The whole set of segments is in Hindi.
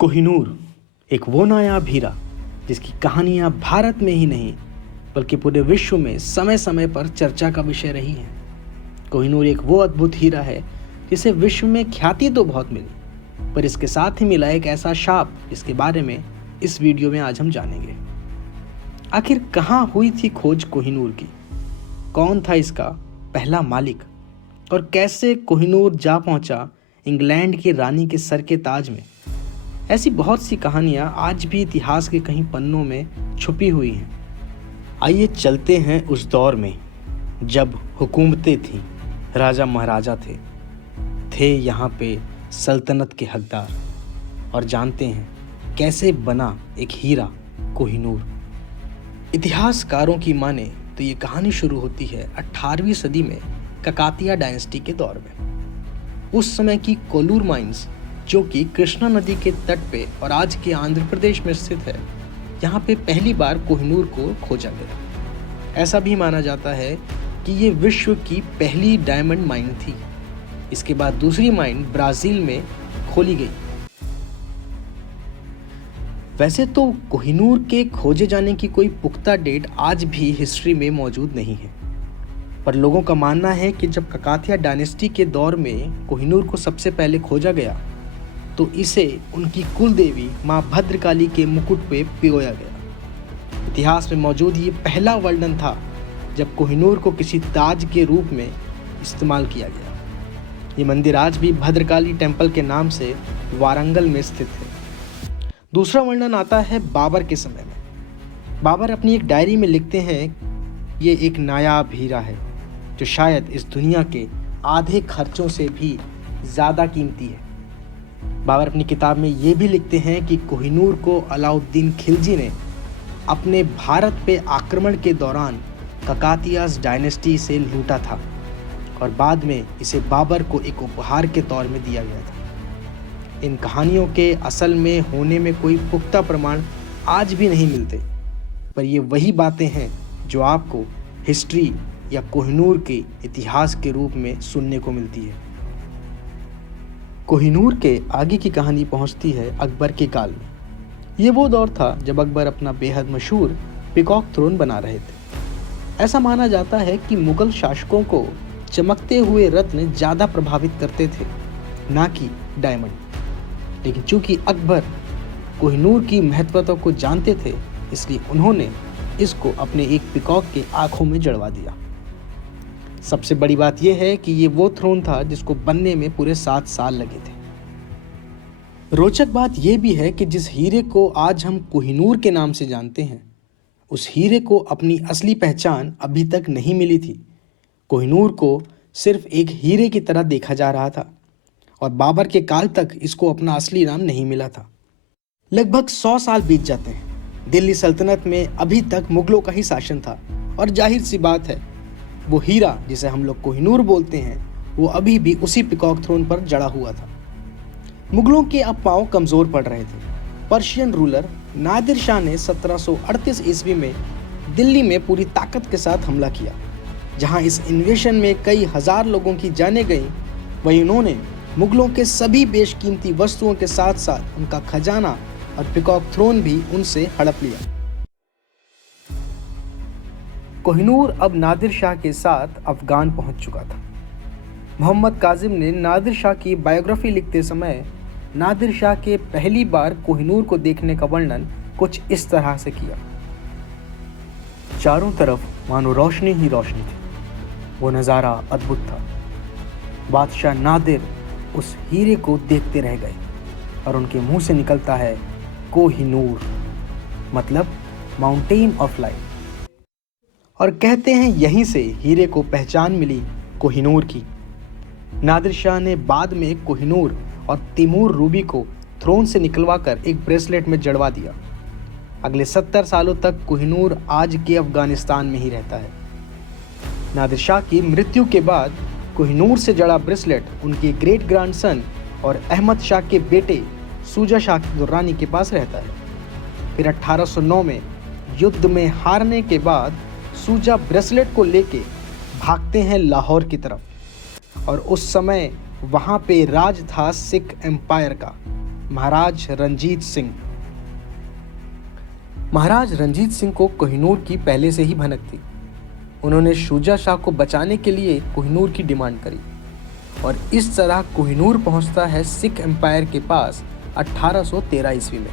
कोहिनूर एक वो नायाब हीरा जिसकी कहानियां भारत में ही नहीं बल्कि पूरे विश्व में समय समय पर चर्चा का विषय रही हैं। कोहिनूर एक वो अद्भुत हीरा है जिसे विश्व में ख्याति तो बहुत मिली, पर इसके साथ ही मिला एक ऐसा शाप जिसके बारे में इस वीडियो में आज हम जानेंगे। आखिर कहाँ हुई थी खोज कोहिनूर की, कौन था इसका पहला मालिक और कैसे कोहिनूर जा पहुंचा इंग्लैंड की रानी के सर के ताज में। ऐसी बहुत सी कहानियां आज भी इतिहास के कहीं पन्नों में छुपी हुई हैं। आइए चलते हैं उस दौर में जब हुकूमतें थीं, राजा महाराजा थे यहाँ पे सल्तनत के हकदार, और जानते हैं कैसे बना एक हीरा कोहिनूर। इतिहासकारों की माने तो ये कहानी शुरू होती है 18वीं सदी में ककातिया डायनेस्टी के दौर में। उस समय की कोलूर माइंस, जो कि कृष्णा नदी के तट पे और आज के आंध्र प्रदेश में स्थित है, यहाँ पे पहली बार कोहिनूर को खोजा गया। ऐसा भी माना जाता है कि ये विश्व की पहली डायमंड माइन थी। इसके बाद दूसरी माइन ब्राजील में खोली गई। वैसे तो कोहिनूर के खोजे जाने की कोई पुख्ता डेट आज भी हिस्ट्री में मौजूद नहीं है, पर लोगों का मानना है कि जब ककातिया डायनेस्टी के दौर में कोहिनूर को सबसे पहले खोजा गया तो इसे उनकी कुल देवी माँ भद्रकाली के मुकुट पे पिरोया गया। इतिहास में मौजूद ये पहला वर्णन था जब कोहिनूर को किसी ताज के रूप में इस्तेमाल किया गया। ये मंदिर आज भी भद्रकाली टेम्पल के नाम से वारंगल में स्थित है। दूसरा वर्णन आता है बाबर के समय में। बाबर अपनी एक डायरी में लिखते हैं, ये एक नायाब हीरा है जो शायद इस दुनिया के आधे खर्चों से भी ज़्यादा कीमती है। बाबर अपनी किताब में ये भी लिखते हैं कि कोहिनूर को अलाउद्दीन खिलजी ने अपने भारत पे आक्रमण के दौरान ककातियास डायनेस्टी से लूटा था और बाद में इसे बाबर को एक उपहार के तौर में दिया गया था। इन कहानियों के असल में होने में कोई पुख्ता प्रमाण आज भी नहीं मिलते, पर ये वही बातें हैं जो आपको हिस्ट्री या कोहिनूर के इतिहास के रूप में सुनने को मिलती है। कोहिनूर के आगे की कहानी पहुंचती है अकबर के काल में। ये वो दौर था जब अकबर अपना बेहद मशहूर पीकॉक थ्रोन बना रहे थे। ऐसा माना जाता है कि मुगल शासकों को चमकते हुए रत्न ज़्यादा प्रभावित करते थे, ना कि डायमंड। लेकिन चूंकि अकबर कोहिनूर की महत्वता को जानते थे, इसलिए उन्होंने इसको अपने एक पीकॉक के आंखों में जड़वा दिया। सबसे बड़ी बात यह है कि ये वो थ्रोन था जिसको बनने में पूरे 7 साल लगे थे। रोचक बात यह भी है कि जिस हीरे को आज हम कोहिनूर के नाम से जानते हैं, उस हीरे को अपनी असली पहचान अभी तक नहीं मिली थी। कोहिनूर को सिर्फ एक हीरे की तरह देखा जा रहा था और बाबर के काल तक इसको अपना असली नाम नहीं मिला था। लगभग 100 साल बीत जाते हैं। दिल्ली सल्तनत में अभी तक मुगलों का ही शासन था और जाहिर सी बात है वो हीरा जिसे हम लोग कोहिनूर बोलते हैं, वो अभी भी उसी पीकॉक थ्रोन पर जड़ा हुआ था। मुगलों के अब पांव कमजोर पड़ रहे थे। पर्शियन रूलर नादिर शाह ने 1738 ईस्वी में दिल्ली में पूरी ताकत के साथ हमला किया। जहां इस इन्वेशन में कई हजार लोगों की जानें गईं, वहीं उन्होंने मुगलों के सभी बेशकीमती वस्तुओं के साथ साथ उनका खजाना और पीकॉक थ्रोन भी उनसे हड़प लिया। कोहिनूर अब नादिर शाह के साथ अफगान पहुंच चुका था। मोहम्मद काजिम ने नादिर शाह की बायोग्राफी लिखते समय नादिर शाह के पहली बार कोहिनूर को देखने का वर्णन कुछ इस तरह से किया। चारों तरफ मानो रोशनी ही रोशनी थी। वो नज़ारा अद्भुत था। बादशाह नादिर उस हीरे को देखते रह गए और उनके मुंह से निकलता है कोहिनूर, मतलब माउंटेन ऑफ लाइट, और कहते हैं यहीं से हीरे को पहचान मिली कोहिनूर की। नादिर शाह ने बाद में कोहिनूर और तिमूर रूबी को थ्रोन से निकलवाकर एक ब्रेसलेट में जड़वा दिया। अगले 70 सालों तक कोहिनूर आज के अफगानिस्तान में ही रहता है। नादिर शाह की मृत्यु के बाद कोहिनूर से जड़ा ब्रेसलेट उनके ग्रेट ग्रैंडसन और अहमद शाह के बेटे शुजा शाह दुर्रानी के पास रहता है। फिर 1809 में युद्ध में हारने के बाद शुजा ब्रेसलेट को लेके भागते हैं लाहौर की तरफ, और उस समय वहाँ पे राज था सिख एम्पायर का। महाराज रंजीत सिंह। महाराज रंजीत सिंह को कोहिनूर की पहले से ही भनक थी। उन्होंने शुजा शाह को बचाने के लिए कोहिनूर की डिमांड करी और इस तरह कोहिनूर पहुंचता है सिख एम्पायर के पास 1813 ईस्वी में।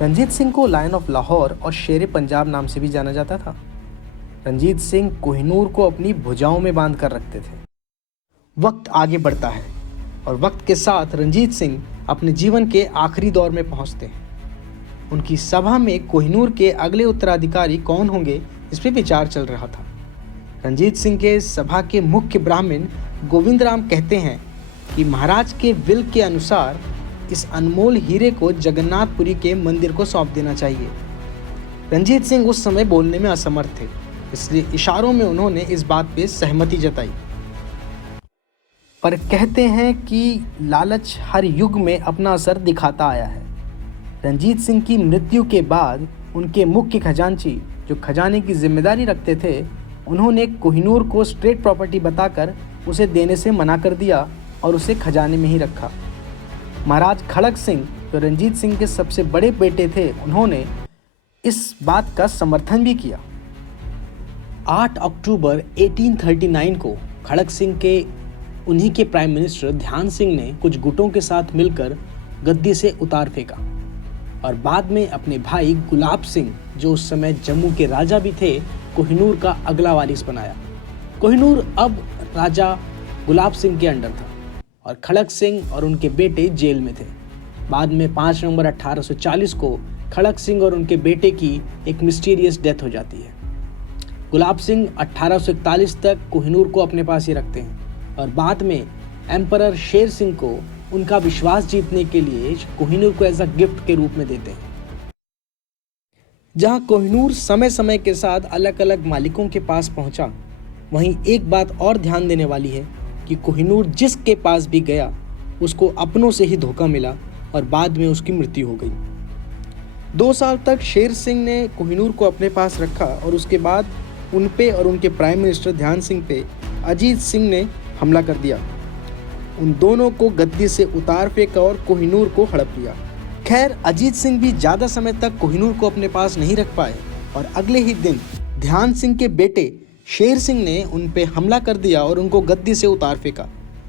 रंजीत सिंह को लायन ऑफ लाहौर और शेर पंजाब नाम से भी जाना जाता था। रंजीत सिंह कोहिनूर को अपनी भुजाओं में बांध कर रखते थे। वक्त आगे बढ़ता है और वक्त के साथ रंजीत सिंह अपने जीवन के आखिरी दौर में पहुंचते हैं। उनकी सभा में कोहिनूर के अगले उत्तराधिकारी कौन होंगे, इस पर विचार चल रहा था। रंजीत सिंह के सभा के मुख्य ब्राह्मण गोविंद राम कहते हैं कि महाराज के विल के अनुसार इस अनमोल हीरे को जगन्नाथपुरी के मंदिर को सौंप देना चाहिए। रंजीत सिंह उस समय बोलने में असमर्थ थे, इसलिए इशारों में उन्होंने इस बात पे सहमति जताई। पर कहते हैं कि लालच हर युग में अपना असर दिखाता आया है। रंजीत सिंह की मृत्यु के बाद उनके मुख्य खजांची, जो खजाने की जिम्मेदारी रखते थे, उन्होंने कोहिनूर को स्टेट प्रॉपर्टी बताकर उसे देने से मना कर दिया और उसे खजाने में ही रखा। महाराज खड़क सिंह, जो रंजीत सिंह के सबसे बड़े बेटे थे, उन्होंने इस बात का समर्थन भी किया। 8 अक्टूबर 1839 को खड़क सिंह के उन्हीं के प्राइम मिनिस्टर ध्यान सिंह ने कुछ गुटों के साथ मिलकर गद्दी से उतार फेंका और बाद में अपने भाई गुलाब सिंह, जो उस समय जम्मू के राजा भी थे, कोहिनूर का अगला वारिस बनाया। कोहिनूर अब राजा गुलाब सिंह के अंडर था और खड़क सिंह और उनके बेटे जेल में थे। बाद में 5 नवंबर 1840 को खड़क सिंह और उनके बेटे की एक मिस्टीरियस डेथ हो जाती है। गुलाब सिंह 1841 तक कोहिनूर को अपने पास ही रखते हैं और बाद में एम्परर शेर सिंह को उनका विश्वास जीतने के लिए कोहिनूर को एज अ गिफ्ट के रूप में देते हैं। जहां कोहिनूर समय समय के साथ अलग अलग मालिकों के पास पहुंचा, वहीं एक बात और ध्यान देने वाली है कि कोहिनूर जिसके पास भी गया उसको अपनों से ही धोखा मिला और बाद में उसकी मृत्यु हो गई। 2 साल तक शेर सिंह ने कोहिनूर को अपने पास रखा और उसके बाद उन पे और उनके प्राइम मिनिस्टर ध्यान सिंह पे अजीत सिंह ने हमला कर दिया। उन दोनों को गद्दी से उतार फेंका और कोहिनूर को हड़प लिया। खैर, अजीत सिंह भी ज़्यादा समय तक कोहिनूर को अपने पास नहीं रख पाए और अगले ही दिन ध्यान सिंह के बेटे शेर सिंह ने उन पे हमला कर दिया और उनको गद्दी से उतार फेंका।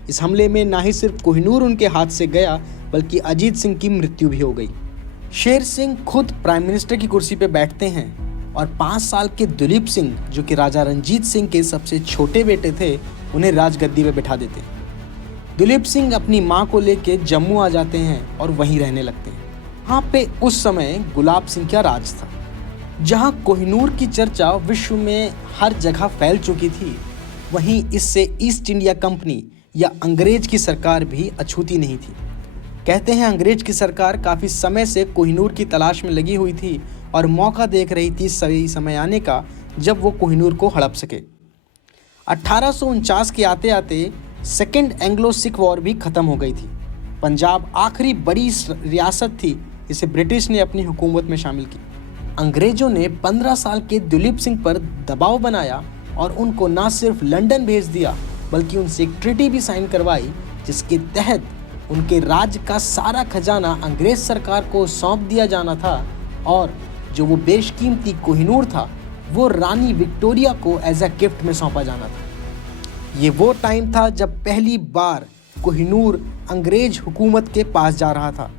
इस हमले में ना ही सिर्फ कोहिनूर उनके हाथ से गया, बल्कि अजीत सिंह की मृत्यु भी हो गई। शेर सिंह खुद प्राइम मिनिस्टर की कुर्सी पे बैठते हैं और 5 साल के दुलीप सिंह, जो कि राजा रंजीत सिंह के सबसे छोटे बेटे थे, उन्हें राजगद्दी पे बिठा देते हैं। दुलीप सिंह अपनी मां को लेके जम्मू आ जाते हैं और वहीं रहने लगते हैं। वहाँ पे उस समय गुलाब सिंह का राज था। जहाँ कोहिनूर की चर्चा विश्व में हर जगह फैल चुकी थी, वहीं इससे ईस्ट इंडिया कंपनी या अंग्रेज की सरकार भी अछूती नहीं थी। कहते हैं अंग्रेज की सरकार काफ़ी समय से कोहिनूर की तलाश में लगी हुई थी और मौका देख रही थी सही समय आने का जब वो कोहिनूर को हड़प सके। 1849 के आते आते सेकेंड एंग्लो सिख वॉर भी ख़त्म हो गई थी। पंजाब आखिरी बड़ी रियासत थी जिसे ब्रिटिश ने अपनी हुकूमत में शामिल की। अंग्रेजों ने 15 साल के दुलीप सिंह पर दबाव बनाया और उनको न सिर्फ लंदन भेज दिया, बल्कि उनसे एक ट्रीटी भी साइन करवाई जिसके तहत उनके राज्य का सारा खजाना अंग्रेज सरकार को सौंप दिया जाना था और जो वो बेशकीमती कोहिनूर था वो रानी विक्टोरिया को एज अ गिफ्ट में सौंपा जाना था। ये वो टाइम था जब पहली बार कोहिनूर अंग्रेज हुकूमत के पास जा रहा था।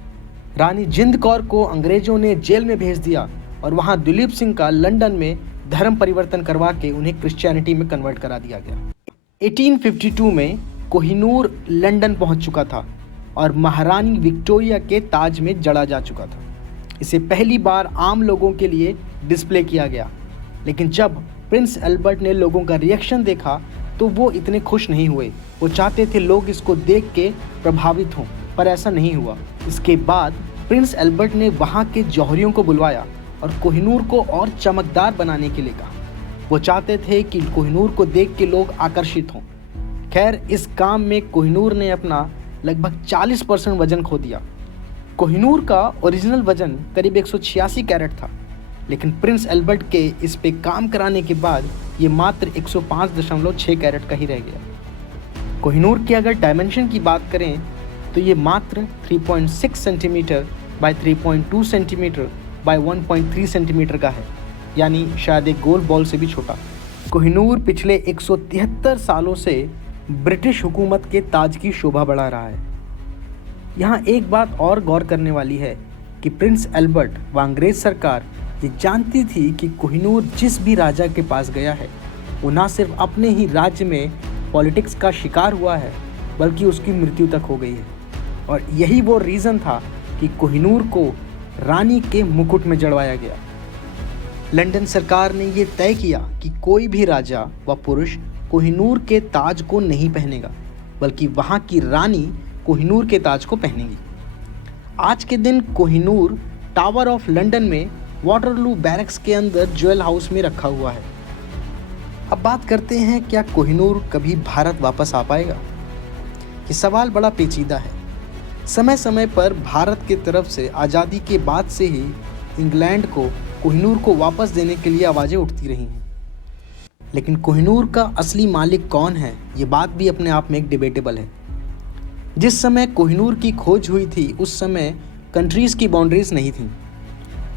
रानी जिंद कौर को अंग्रेजों ने जेल में भेज दिया और वहाँ दुलीप सिंह का लंदन में धर्म परिवर्तन करवा के उन्हें क्रिश्चियनिटी में कन्वर्ट करा दिया गया। 1852 में कोहिनूर लंदन पहुँच चुका था और महारानी विक्टोरिया के ताज में जड़ा जा चुका था। इसे पहली बार आम लोगों के लिए डिस्प्ले किया गया, लेकिन जब प्रिंस एल्बर्ट ने लोगों का रिएक्शन देखा तो वो इतने खुश नहीं हुए। वो चाहते थे लोग इसको देख के प्रभावित हों, पर ऐसा नहीं हुआ। इसके बाद प्रिंस एल्बर्ट ने वहाँ के जौहरियों को बुलवाया और कोहिनूर को और चमकदार बनाने के लिए कहा। वो चाहते थे कि कोहिनूर को देख के लोग आकर्षित हों। खैर, इस काम में कोहिनूर ने अपना लगभग 40% वजन खो दिया। कोहिनूर का ओरिजिनल वजन करीब 186 कैरेट था, लेकिन प्रिंस एल्बर्ट के इस पे काम कराने के बाद ये मात्र 105.6 कैरेट का ही रह गया। कोहिनूर की अगर डायमेंशन की बात करें तो ये मात्र 3.6 centimetre bye 3.2 centimetre bye 1.3 centimetre का है, यानी शायद एक गोल बॉल से भी छोटा। कोहिनूर पिछले 173 सालों से ब्रिटिश हुकूमत के ताज की शोभा बढ़ा रहा है। यहाँ एक बात और गौर करने वाली है कि प्रिंस एल्बर्ट व अंग्रेज सरकार ये जानती थी कि कोहिनूर जिस भी राजा के पास गया है वो ना सिर्फ अपने ही राज्य में पॉलिटिक्स का शिकार हुआ है बल्कि उसकी मृत्यु तक हो गई है। और यही वो रीज़न था कि कोहिनूर को रानी के मुकुट में जड़वाया गया। लंदन सरकार ने ये तय किया कि कोई भी राजा व पुरुष कोहिनूर के ताज को नहीं पहनेगा, बल्कि वहाँ की रानी कोहिनूर के ताज को पहनेगी। आज के दिन कोहिनूर टावर ऑफ लंदन में वाटरलू बैरक्स के अंदर ज्वेल हाउस में रखा हुआ है। अब बात करते हैं, क्या कोहिनूर कभी भारत वापस आ पाएगा? ये सवाल बड़ा पेचीदा है। समय समय पर भारत की तरफ से आज़ादी के बाद से ही इंग्लैंड को कोहिनूर को वापस देने के लिए आवाज़ें उठती रही हैं, लेकिन कोहिनूर का असली मालिक कौन है, ये बात भी अपने आप में एक डिबेटेबल है। जिस समय कोहिनूर की खोज हुई थी उस समय कंट्रीज़ की बाउंड्रीज नहीं थी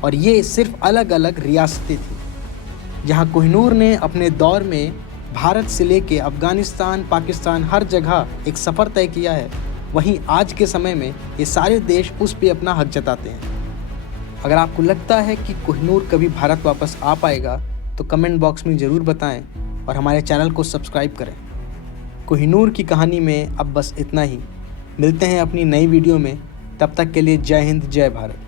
और ये सिर्फ अलग अलग रियासतें थीं। जहाँ कोहिनूर ने अपने दौर में भारत से लेके अफ़गानिस्तान, पाकिस्तान हर जगह एक सफ़र तय किया है, वहीं आज के समय में ये सारे देश उस पे अपना हक जताते हैं। अगर आपको लगता है कि कोहिनूर कभी भारत वापस आ पाएगा तो कमेंट बॉक्स में ज़रूर बताएं और हमारे चैनल को सब्सक्राइब करें। कोहिनूर की कहानी में अब बस इतना ही। मिलते हैं अपनी नई वीडियो में, तब तक के लिए जय हिंद, जय भारत।